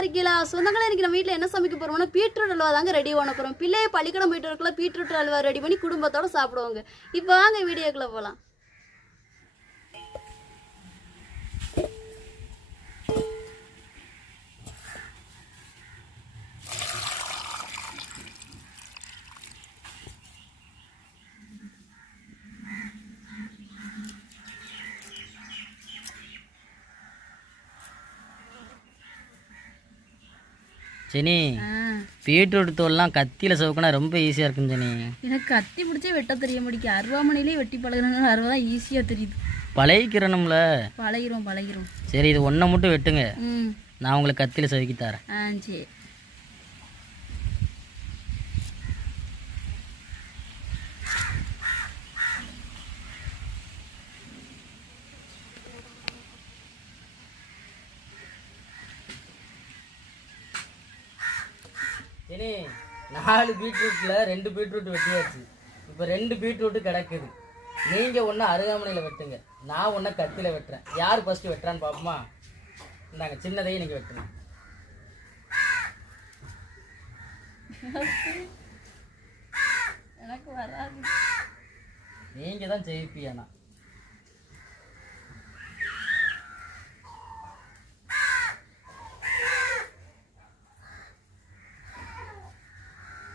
இருக்கீங்களா சொந்தங்களே இன்றைக்கி நம்ம வீட்டில் என்ன சமைக்க போறோம்னா பீட்ரூட் அல்வா தாங்க ரெடி பண்ண போகிறோம் பிள்ளையை பள்ளிக்கூடம் போயிட்டு வரக்குள்ள பீட்ரூட் அல்வா ரெடி பண்ணி குடும்பத்தோட சாப்பிடுவாங்க. இப்போ வாங்க வீடியோக்குள்ளே போகலாம் ஜெனி பீட்ரூட் தோல்லாம் கத்தியில் சவுக்குனா ரொம்ப ஈஸியாக இருக்கும் ஜெனி. எனக்கு கத்தி பிடிச்சே வெட்ட தெரிய முடியும் அருவாமனையிலே வெட்டி பழகுனாங்க அருவா தான் ஈஸியாக தெரியுது. பழகிக்கிறணும்ல பழகிறோம் பழகிறோம் சரி இது ஒன்றை மட்டும் வெட்டுங்க. நான் உங்களுக்கு கத்தியில் சவுக்கி தரேன். ஆ சரி. ஜெனி நாலு பீட்ரூட்டில் ரெண்டு பீட்ரூட் வெட்டியாச்சு. இப்போ ரெண்டு பீட்ரூட்டு கிடக்குது. நீங்கள் ஒன்று அருகாமனையில் வெட்டுங்க. நான் ஒன்று கத்தியில் வெட்டுறேன். யார் ஃபஸ்ட்டு வெட்டுறான்னு பார்ப்போமா இந்தாங்க சின்னதையும் நீங்கள் வெட்டுங்க. எனக்கு வராது. நீங்கள் தான் ஜெயிப்பியாண்ணா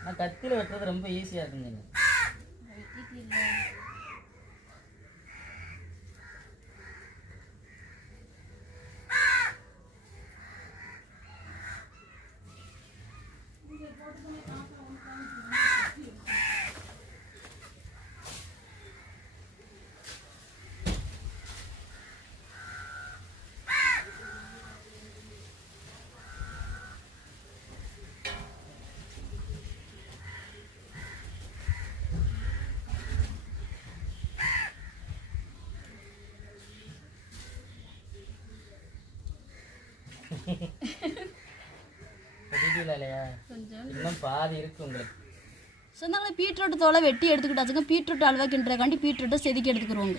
நான் கத்தியில் வெட்டுறது ரொம்ப ஈஸியாக இருக்குங்க. இல்லையா கொஞ்சம். இன்னும் பாதி இருக்கு உங்களுக்கு. சொன்னாங்களே பீட்ரூட் தோலை வெட்டி எடுத்துக்கிட்டாச்சுங்க. பீட்ரூட் அல்வா கிண்டுறக்காண்டி பீட்ரூட்டை செதுக்கி எடுத்துக்கிறோங்க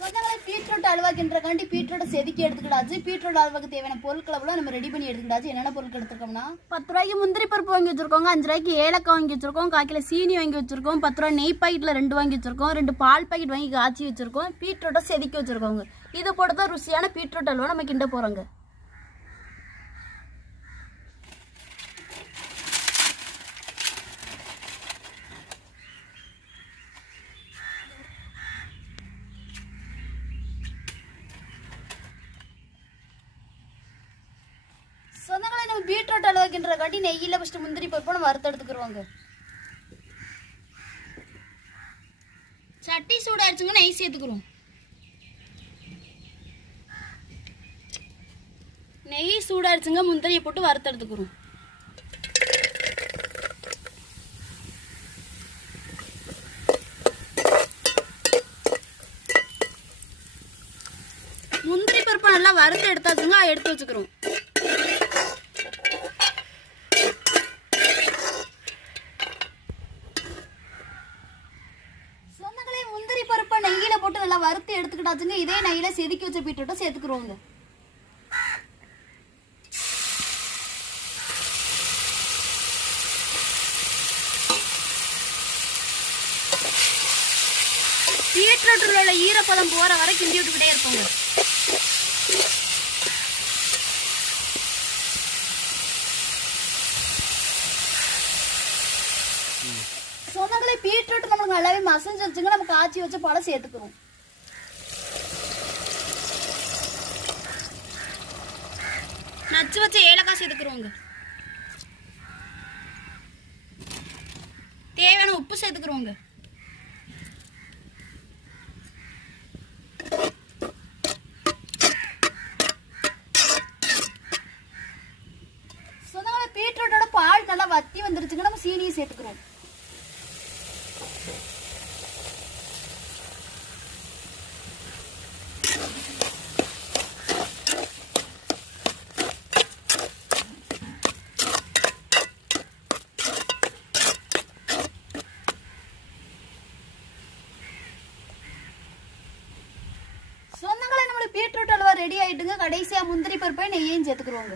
சொந்தங்களே பீட்ரூட் அல்வா கிண்டுறக்காண்டி பீட்ரூட்டை செதுக்கி எடுத்துக்கிடாச்சு பீட்ரோட அளவுக்கு தேவையான பொருட்கள் எல்லாம் நம்ம ரெடி பண்ணி எடுத்துக்கிடாச்சு என்னென்ன பொருட்கள் எடுத்துருக்கோம்னா? பத்து ரூபாய்க்கு முந்திரி பருப்பு வாங்கி வச்சிருக்கோங்க அஞ்சு ரூபாய்க்கு ஏலக்காய் வாங்கி வச்சிருக்கோம் காக்கில சீனி வாங்கி வச்சிருக்கோம் பத்து ரூபா நெய் பாக்கெட்டில் ரெண்டு வாங்கி வச்சிருக்கோம் ரெண்டு பால் பாக்கெட் வாங்கி காய்ச்சி வச்சிருக்கோம் பீட்ரூட்டை செதுக்கி வச்சிருக்கோங்க. இது போட்டு தான் ருசியான பீட்ரூட் அல்வா நம்ம கிண்ட போகிறோங்க அவங்க பீட்ரூட் அல்வா காட்டி நெய்யில் ஃபஸ்ட்டு முந்திரி பருப்பு நம்ம வறுத்து எடுத்துக்கிடுவாங்க சட்டி சூடாச்சுங்க நெய் சேர்த்துக்கிறோம் நெய் சூடாச்சுங்க முந்திரியை போட்டு வறுத்து எடுத்துக்கிறோம் முந்திரி பருப்பை நல்லா வறுத்து எடுத்தாச்சுங்க எடுத்து வச்சுக்கிறோம் சொந்தங்களே முந்திரி பருப்பை நெய்யில போட்டு நல்லா வறுத்து இதே நெய்யில செதுக்கி வச்ச பீட்ரூட்டை சேர்த்துக்கிறோங்க. பீட்ரூட்டில் உள்ள ஈரப்பதம் போற வரை கிண்டி விட்டுக்கிட்டே இருப்போங்க. சொந்தங்களே பீட்ரூட் நம்மளுக்கு நல்லாவே மசஞ்சு வச்சுங்க நம்ம காய்ச்சி வச்ச பழம் சேர்த்துக்கிறோம். நச்சு வச்ச ஏலக்காய் சேர்த்துக்கிறோங்க. தேவையான உப்பு சேர்த்துக்கிறோங்க. பீட்ரூட்டோட பால் நல்லா வத்தி வந்துருச்சுங்க. நம்ம சீனியை சேர்த்துக்கிறோம். ஆயிட்டுங்க கடைசியா முந்திரி பருப்பை நெய்யையும் சேர்த்துக்குருவோங்க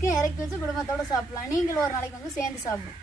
அல்வா இறக்கி வச்சு குடும்பத்தோட சாப்பிடலாம். நீங்களும் ஒரு நாளைக்கு வந்து சேர்ந்து சாப்பிடும்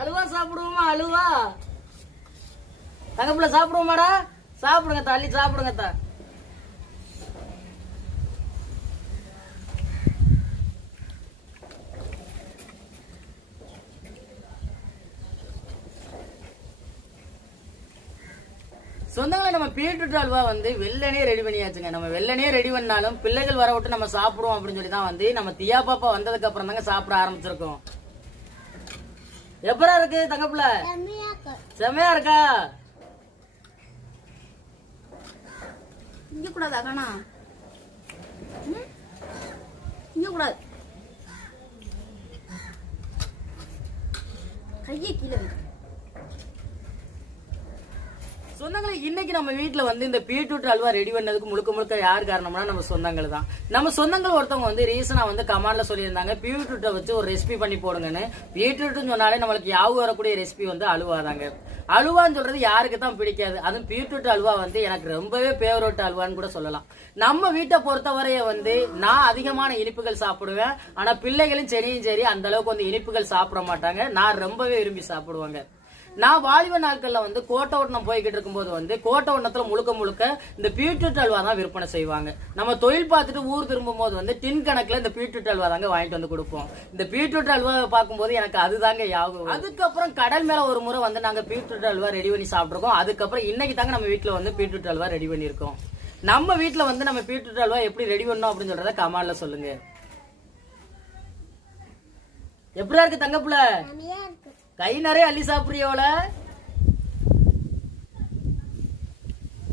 அழுவா சாப்பிடுவோமா அழுவா? தங்கப்புல சாப்பிடுவோமாடா? சாப்பிடுங்க தள்ளி சாப்பிடுங்க தா. சொந்தங்களை நம்ம பீட்ரூட் அல்வா வந்து வெள்ளனே ரெடி பண்ணியாச்சுங்க. நம்ம வெள்ளனே ரெடி பண்ணாலும் பிள்ளைகள் வர விட்டு நம்ம சாப்பிடுவோம் அப்படின்னு சொல்லி தான் வந்து நம்ம தியா பாப்பா வந்ததுக்கு அப்புறம் தாங்க சாப்பிட ஆரம்பிச்சிருக்கோம். எப்பரா இருக்கு தங்கப்புல செமையா இருக்கா. இங்க கூடாது அகனா? இங்க கூடாது கையை கீழே வை. சொந்தங்களை இன்னைக்கு நம்ம வீட்டுல வந்து இந்த பீட்ரூட் அல்வா ரெடி பண்ணதுக்கு முழுக்க முழுக்க யார் காரணம்னா நம்ம சொந்தங்கள் தான். நம்ம சொந்தங்கள் ஒருத்தவங்க வந்து ரீசனா வந்து கமாண்ட்ல சொல்லியிருந்தாங்க பீட்ரூட்டை வச்சு ஒரு ரெசிபி பண்ணி போடுங்கன்னு. பீட்ரூட்னு சொன்னாலே நம்மளுக்கு யாவும் வரக்கூடிய ரெசிபி வந்து அலுவாதாங்க. அலுவான்னு சொல்றது யாருக்கு தான் பிடிக்காது. அதுவும் பீட்ரூட் அல்வா வந்து எனக்கு ரொம்பவே ஃபேவரட் அல்வான்னு கூட சொல்லலாம். நம்ம வீட்டை பொறுத்தவரைய வந்து நான் அதிகமான இனிப்புகள் சாப்பிடுவேன். ஆனா பிள்ளைகளும் சரியும் சரி அந்த அளவுக்கு வந்து இனிப்புகள் சாப்பிட மாட்டாங்க. நான் ரொம்பவே விரும்பி சாப்பிடுவாங்க. நான் வாலிப நாட்கள்ல வந்து கோட்டை ஓட்டணம் போய்கிட்டு இருக்கும்போது வந்து கோட்டை முழுக்க முழுக்க இந்த பீட்ரூட் அல்வா தான் விற்பனை செய்வாங்க. நம்ம தொழில் பார்த்துட்டு ஊர் திரும்பும் போது வந்து டின் கணக்குல இந்த பீட்ரூட் அல்வா தாங்க வாங்கிட்டு வந்து கொடுப்போம். இந்த பீட்ரூட் அல்வா பார்க்கும்போது எனக்கு அதுதாங்க யாகும் அதுக்கப்புறம் கடல் மேல ஒரு முறை வந்து நாங்க பீட்ரூட் அல்வா ரெடி பண்ணி சாப்பிட்டுருக்கோம். அதுக்கப்புறம் இன்னைக்கு தாங்க நம்ம வீட்டில் வந்து பீட்ரூட் அல்வா ரெடி பண்ணியிருக்கோம். நம்ம வீட்டில் வந்து நம்ம பீட்ரூட் அல்வா எப்படி ரெடி பண்ணோம் அப்படின்னு சொல்றத கமால்ல சொல்லுங்க. எப்படியா இருக்கு தங்கப்புல? கை நிறைய அள்ளி சாப்பிடுறியோல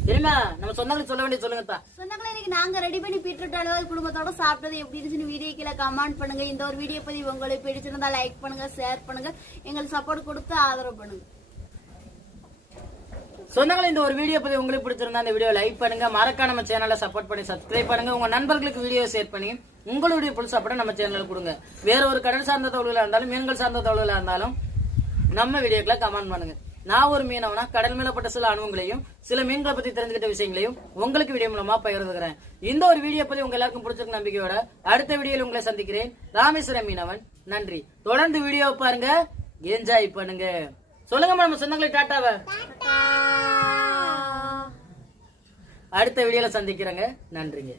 தெரியுமா? நம்ம சொந்தங்களுக்கு சொல்ல வேண்டிய சொல்லுங்க தா சொந்தங்களே இன்னைக்கு நாங்க ரெடி பண்ணி பீட்ரூட் அல்வா குடும்பத்தோட சாப்பிட்டது எப்படி இருந்துச்சுன்னு வீடியோ கீழே கமெண்ட் பண்ணுங்க. இந்த ஒரு வீடியோ பதிவு உங்களுக்கு பிடிச்சிருந்தா லைக் பண்ணுங்க ஷேர் பண்ணுங்க. எங்களுக்கு சப்போர்ட் கொடுத்து ஆதரவு பண்ணுங்க. சொந்தங்களை இந்த ஒரு வீடியோ பத்தி உங்களுக்கு பிடிச்சிருந்தா இந்த வீடியோ லைக் பண்ணுங்க. மறக்காம நம்ம சேனலை சப்போர்ட் பண்ணி சப்ஸ்கிரைப் பண்ணுங்க. உங்க நண்பர்களுக்கு வீடியோ ஷேர் பண்ணி உங்களுடைய புல் சப்போர்ட்டை நம்ம சேனலுக்கு கொடுங்க. வேற ஒரு கடல் சார்ந்த தகவல்களா இருந்தாலும் மீன்கள் சார்ந்த தகவல்களா இருந்தாலும் நம்ம வீடியோக்களை கமெண்ட் பண்ணுங்க. நான் ஒரு மீனவனா கடல் மேலப்பட்ட சில அனுபவங்களையும் சில மீன்களை பத்தி தெரிஞ்சுக்கிட்ட விஷயங்களையும் உங்களுக்கு வீடியோ மூலமா பகிர்ந்துக்கிறேன். இந்த ஒரு வீடியோ பத்தி உங்க எல்லாருக்கும் பிடிச்சிருக்க நம்பிக்கையோட அடுத்த வீடியோல உங்களை சந்திக்கிறேன். ராமேஸ்வரம் மீனவன். நன்றி. தொடர்ந்து வீடியோ பாருங்க. என்ஜாய் பண்ணுங்க. சொல்லுங்க நம்ம சொந்தங்களை டாட்டாவை. அடுத்த வீடியோல சந்திக்கிறேங்க. நன்றிங்க.